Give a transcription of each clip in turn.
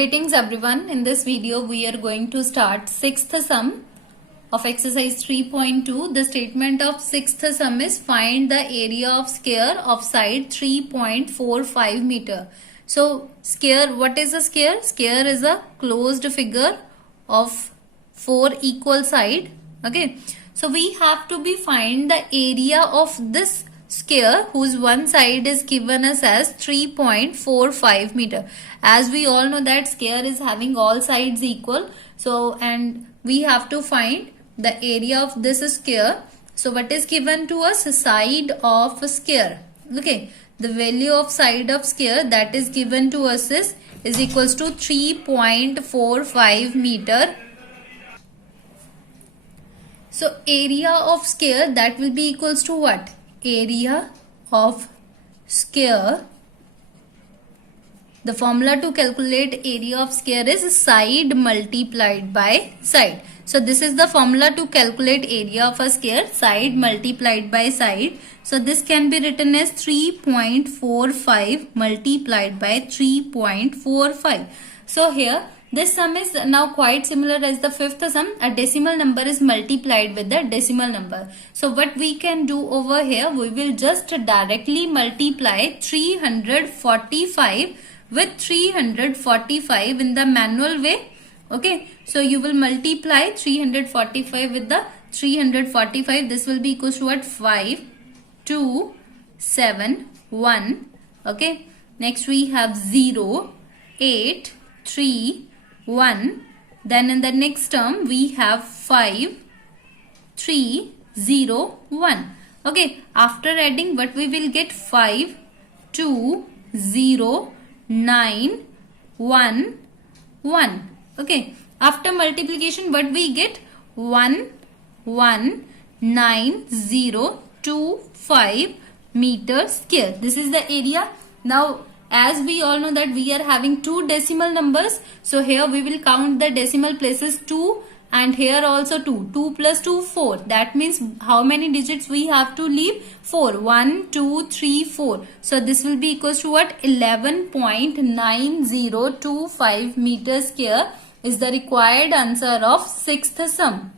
Greetings everyone. In this video we are going to start sixth sum of exercise 3.2. The statement of sixth sum is find the area of square of side 3.45 meter. So square, what is a square? Square is a closed figure of four equal side. Okay. So we have to be find the area of this square whose one side is given us as 3.45 meter. As we all know that square is having all sides equal. So and we have to find the area of this square. So what is given to us? Side of square. Okay. The value of side of square that is given to us is equals to 3.45 meter. So area of square that will be equals to what? Area of square. The formula to calculate area of square is side multiplied by side. So this is the formula to calculate area of a square, side multiplied by side. So this can be written as 3.45 multiplied by 3.45. So here this sum is now quite similar as the fifth sum. A decimal number is multiplied with the decimal number. So what we can do over here, we will just directly multiply 345 with 345 in the manual way. Okay, so you will multiply 345 with the 345. This will be equals to what? 5, 2, 7, 1. Okay, next we have 0, 8, 3, 1. Then in the next term we have 5, 3, 0, 1. Okay, after adding what we will get? 5, 2, 0, 9, 1, 1. Okay, after multiplication what we get? 1, 1, 9, 0, 2, 5 meter square. This is the area. Now as we all know that we are having two decimal numbers. So here we will count the decimal places 2 and here also 2. 2 plus 2, 4. That means how many digits we have to leave? 4. 1, 2, 3, 4. So this will be equals to what? 11.9025 meter square is the required answer of sixth sum.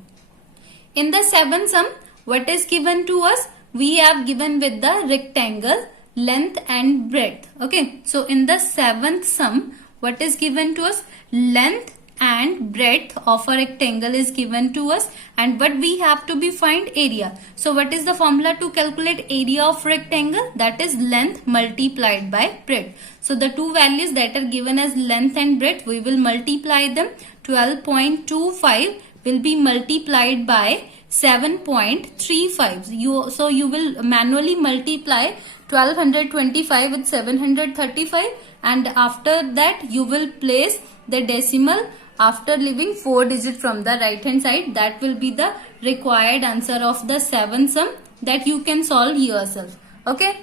In the seventh sum, what is given to us? We have given with the rectangle length and breadth. Okay, so in the seventh sum, what is given to us? Length and breadth of a rectangle is given to us, and what we have to be find? Area. So what is the formula to calculate area of rectangle? That is length multiplied by breadth. So the two values that are given as length and breadth, we will multiply them. 12.25 will be multiplied by 7.35. So you will manually multiply 1225 with 735, and after that you will place the decimal after leaving 4 digits from the right hand side. That will be the required answer of the seventh sum that you can solve yourself. Okay.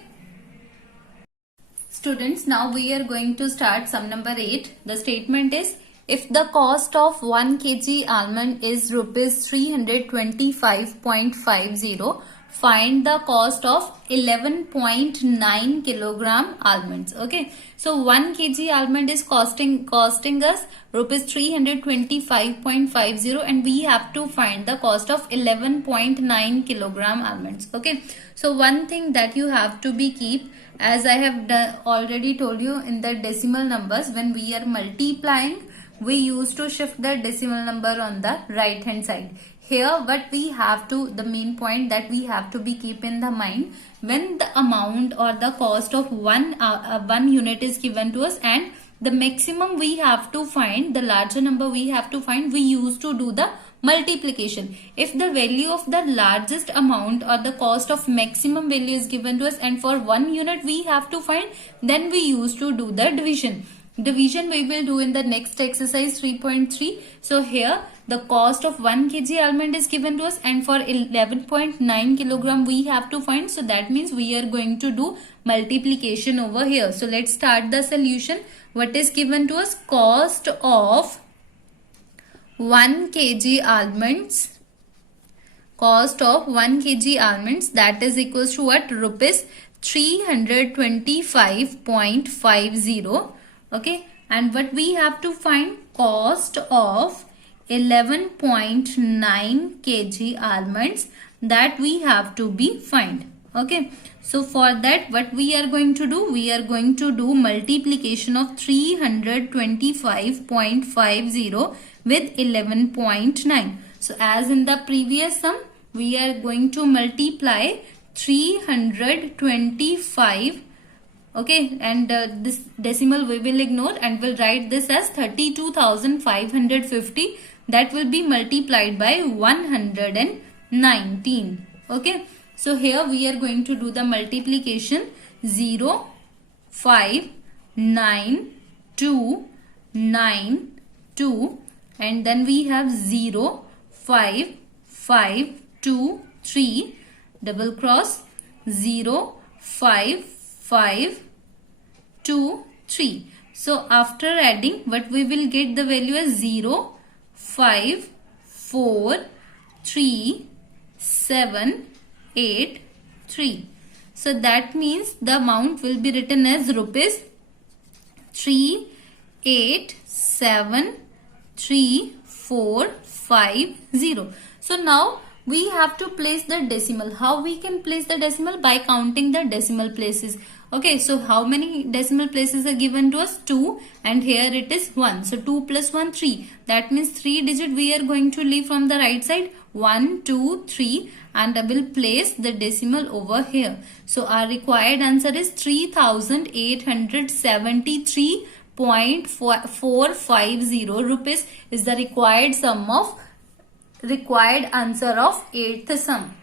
Students, now we are going to start sum number 8. The statement is, if the cost of 1 kg almond is rupees 325.50, find the cost of 11.9 kilogram almonds. Okay, so 1 kg almond is costing us rupees 325.50, and we have to find the cost of 11.9 kilogram almonds. Okay, so one thing that you have to be keep, as I have already told you, in the decimal numbers, when we are multiplying, we used to shift the decimal number on the right hand side. Here what we have to, the main point that we have to be keep in the mind, when the amount or the cost of one unit is given to us and the maximum we have to find, the larger number we have to find, we used to do the multiplication. If the value of the largest amount or the cost of maximum value is given to us and for 1 unit we have to find, then we used to do the division. Division we will do in the next exercise 3.3. So here the cost of 1 kg almond is given to us and for 11.9 kilogram we have to find. So that means we are going to do multiplication over here. So let's start the solution. What is given to us? Cost of 1 kg almonds. Cost of 1 kg almonds, that is equals to what? Rupees 325.50. Okay, and what we have to find? Cost of 11.9 kg almonds, that we have to be find. Okay, so for that what we are going to do? We are going to do multiplication of 325.50 with 11.9. So as in the previous sum, we are going to multiply 325. Okay, and this decimal we will ignore and will write this as 32,550. That will be multiplied by 119. Okay, so here we are going to do the multiplication. 0, 5, 9, 2, 9, 2, and then we have 0, 5, 5, 2, 3, double cross, 0, 5, 5, 2, 3. So after adding, what we will get the value as 0, 5, 4, 3, 7, 8, 3. So that means the amount will be written as rupees 3873450. So now we have to place the decimal. How we can place the decimal? By counting the decimal places. Okay, so how many decimal places are given to us? 2, and here it is 1. So 2 plus 1, 3. That means 3 digit we are going to leave from the right side. 1, 2, 3, and I will place the decimal over here. So our required answer is 3,873.450 rupees is the required answer of 8th sum.